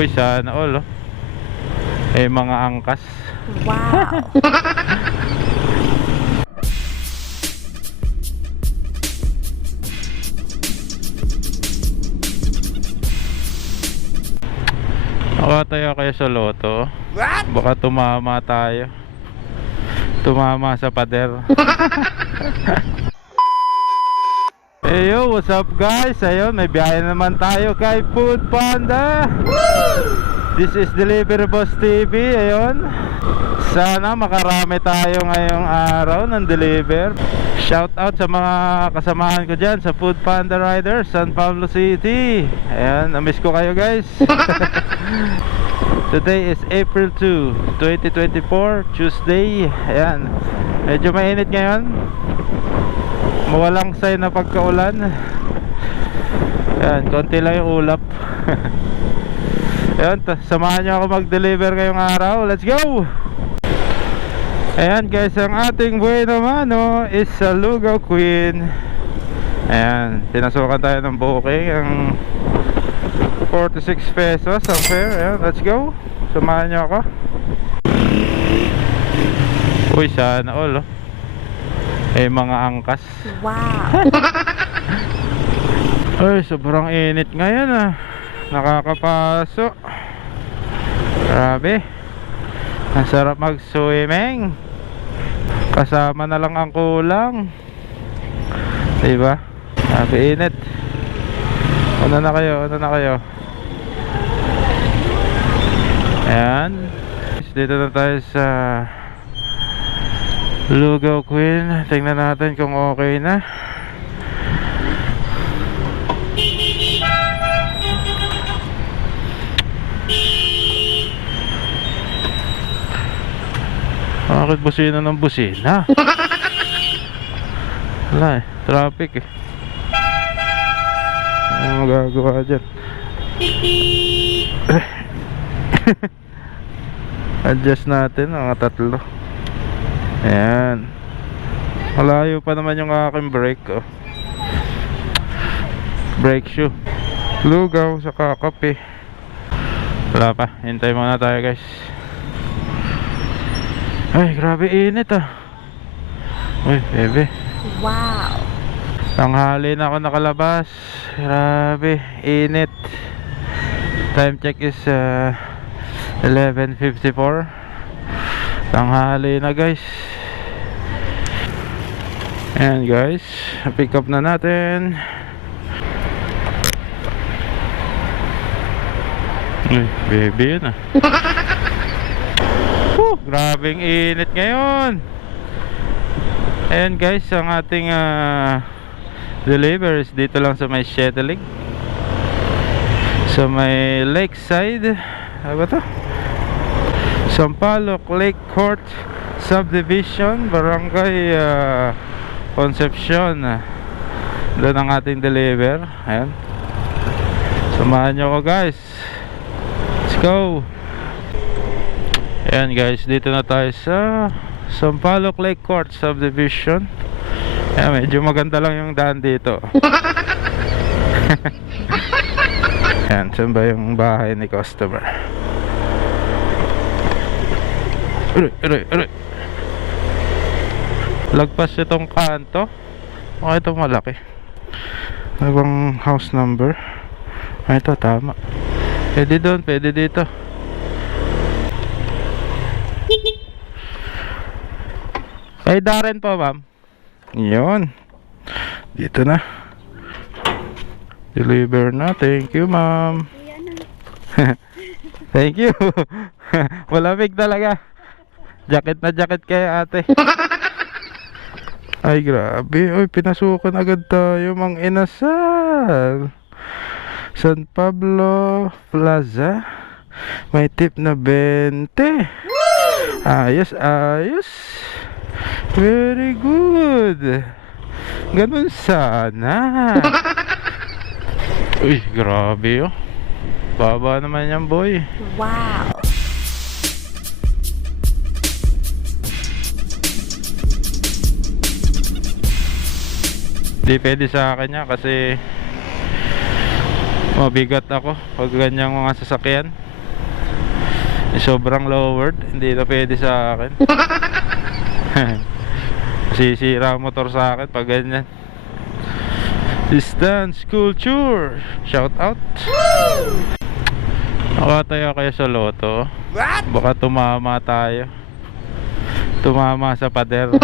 Uy, sana all, oh. Mga angkas. Wow. Nakatayo kayo sa loto. What? Baka tumama tayo. Tumama sa pader. Hey yo, what's up guys? Ayun, may biyahe naman tayo kay Food Panda. This is Delivery Boss TV. Ayun, sana makarami tayo ngayong araw ng deliver. Shout out sa mga kasamahan ko dyan sa Food Panda Riders, San Pablo City. Ayan, na-miss ko kayo guys. Today is April 2, 2024, Tuesday. Ayan, medyo mainit ngayon. Mawalang sign na pagkaulan. Ayan, konti lang yung ulap. Ayan, samahan nyo ako mag-deliver ngayong araw. Let's go! Ayan guys, ang ating buhay naman is sa Lugaw Queen. Ayan, pinasukan tayo ng booking. Ang 46 pesos ang fare. Ayan, let's go. Samahan nyo ako. Uy, sana all, oh. Mga angkas. Wow. Ay, sobrang init ngayon ah. Nakakapaso. Grabe. Ang sarap mag-swimming. Kasama na lang ang kulang. Diba? Grabe init. Ano na kayo? Ano na kayo? Ayan. Dito na tayo sa Lugaw Queen. Tingnan natin kung okay na. Bakit busina ng busina? Wala eh, traffic eh. Ano magagawa dyan? Adjust natin mga tatlo. Ayan. Malayo pa naman yung aking brake, oh. Brake shoe. Lugaw sa kakape. Wala pa, hintay muna tayo guys. Ay, grabe init ah. Uy, bebe. Wow. Tanghali na ako nakalabas. Grabe, init. Time check is 11:54. Tanghali na guys. Ayan guys, pick up na natin. Uy, baby yun ah. Grabing init ngayon. Ayan guys, ang ating delivers dito lang sa may Shetelig, sa may Lakeside. Ano ba to? Sampaloc Lake Court Subdivision, Barangay Concepcion. Doon ang ating deliver. Ayan, samahan nyo ako guys. Let's go. Ayan guys, dito na tayo sa Sampaloc Lake Court Subdivision. Ayan, medyo maganda lang yung daan dito. Ayan, saan ba yung bahay ni customer? Aray. Lagpas itong kanto. Oh, ito malaki. Ano bang house number? Ah, ito tama. Pwede doon, pwede dito. Kay Darren po, ma'am. Yun. Dito na. Deliver na. Thank you, ma'am. Thank you. Malamig talaga. Jacket na jacket kayo, ate. Ay, grabe. Uy, pinasukan agad tayo, Mang Inasal. San Pablo Plaza. May tip na 20. Ayos, ayos. Very good. Ganun sana. Uy, grabe oh. Baba naman yan boy. Wow. Di pwede sa akin yan kasi mabigat ako pag ganyang mga sasakyan. Sobrang lowered, hindi na pwede sa akin. Sisira ang motor sa akin pag ganyan. Distance culture, shout out. Nakataya kayo sa loto. Baka tumama tayo. Tumama sa pader.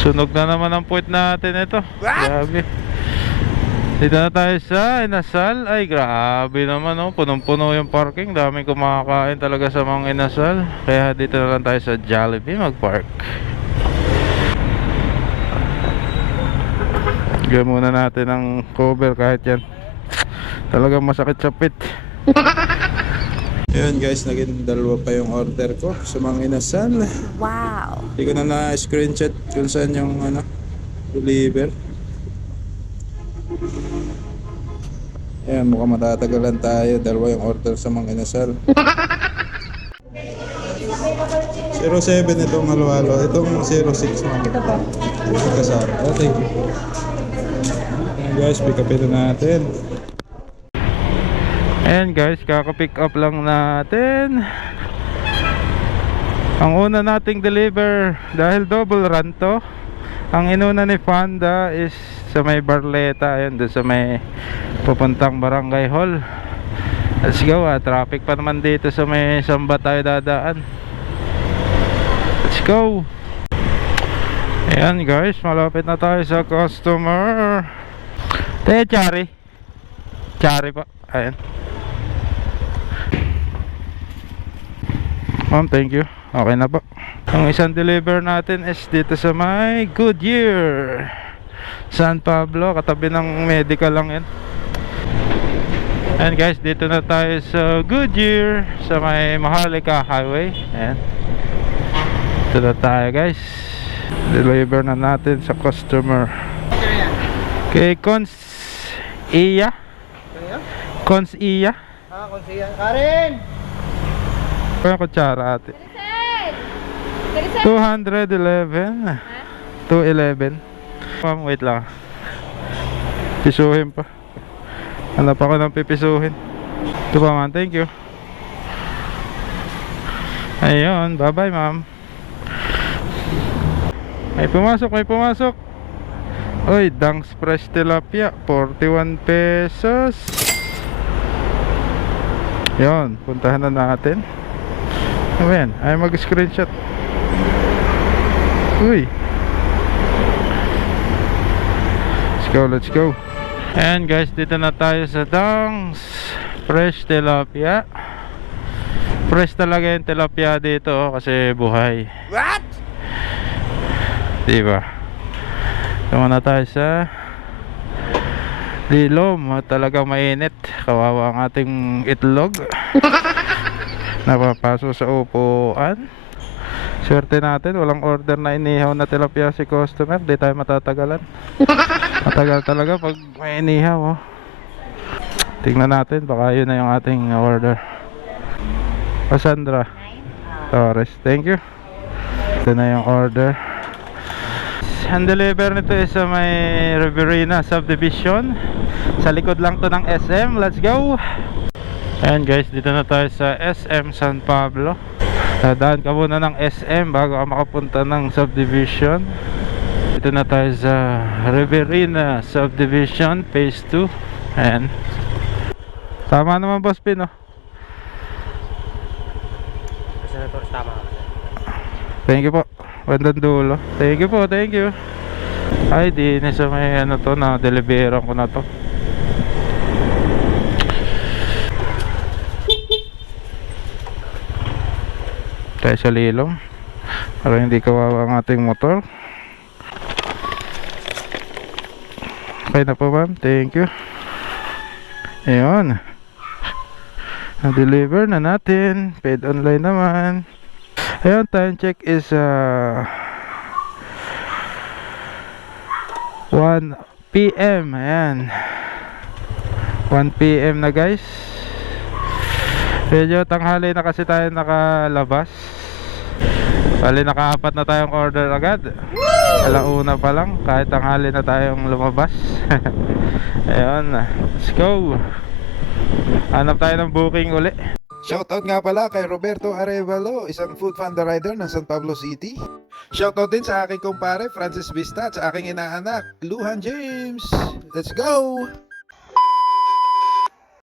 Sunog na naman ang puwit natin ito. Grabe. Dito na tayo sa Inasal. Ay grabe naman, oh. Punong-puno yung parking. Daming kumakain talaga sa mga Inasal. Kaya dito na lang tayo sa Jollibee mag-park. Gawin muna natin ang cover kahit yan talagang masakit sa pit. Ayun guys, naging dalawa pa yung order ko sa mga Inasal. Wow. Hindi ko na na-screenshot kung saan yung deliver. Ayan, mukhang matatagalan tayo. Dalawa yung order sa mga Inasal. 07 itong halo-halo. Itong 06 mga. Ito po. Kasama. Oh, thank you. Ayan guys, pick up ito natin. Ayan guys, kaka-pick up lang natin. Ang una nating deliver, dahil double run to, ang inuna ni Panda is sa may Barleta. Ayun, doon sa may pupuntang Barangay Hall. Let's go, traffic pa naman dito sa may Samba tayo dadaan. Let's go. Ayan guys, malapit na tayo sa customer. Tayo Chari. Chari pa. Ayan. Ma'am, thank you. Okay na po. Ang isang deliver natin is dito sa may Goodyear, San Pablo. Katabi ng medical lang yan. And guys, dito na tayo sa Goodyear, sa may Maharlika Highway. Ayan. Dito na tayo guys. Deliver na natin sa customer. Kay Cons Iya. Cons Iya. Cons Iya. Karen! Kaya kutsara ate. 211. 211. Ma'am, wait lang. Pisuhin pa. Hanap ako ng pipisuhin. Ito pa ma'am, thank you. Ayun, bye bye ma'am. May pumasok, may pumasok. Oy, Danks Fresh Tilapia, 41 pesos. Yun, puntahan na natin. Ano yan? Ay mag-screenshot. Uy. Let's go, let's go. And guys, dito na tayo sa Danks Fresh Tilapia. Fresh talaga yung tilapia dito kasi buhay. What? Diba? Tama na tayo sa Lilom. Talagang mainit. Kawawa ang ating itlog. Napapaso sa upuan. Swerte natin, walang order na inihaw na tilapia si customer. Di tayo matatagalan. Matagal talaga pag may inihaw, oh. Tingnan natin, baka yun na yung ating order. Cassandra Torres, thank you. Ito na yung order. Ang deliver nito is sa may Riverina Subdivision. Sa likod lang to ng SM. Let's go. Ayan guys, dito na tayo sa SM San Pablo. Dadaan ka muna ng SM bago ka makapunta ng subdivision. Dito na tayo sa Riverina Subdivision Phase 2. Ayan. Tama naman boss Pino. Thank you po. Bandang dulo. Thank you po, thank you. Ay, di na sa may ano to na deliveran ko na to. Tayo sa Lilom para hindi kawawa ang ating motor. Okay na po ma'am, thank you. Ayun, na-deliver na natin. Paid online naman. Ayun, time check is 1 PM. Ayan, 1 PM na guys. Medyo tanghali na kasi tayo nakalabas. Bali naka-apat na tayong order agad. Alauna pa lang, kahit tanghali na tayong lumabas. Ayun, let's go. Hanap tayo ng booking uli. Shoutout nga pala kay Roberto Arevalo, isang food panda rider ng San Pablo City. Shoutout din sa aking kumpare Francis Vista at sa aking inaanak, Luhan James. Let's go!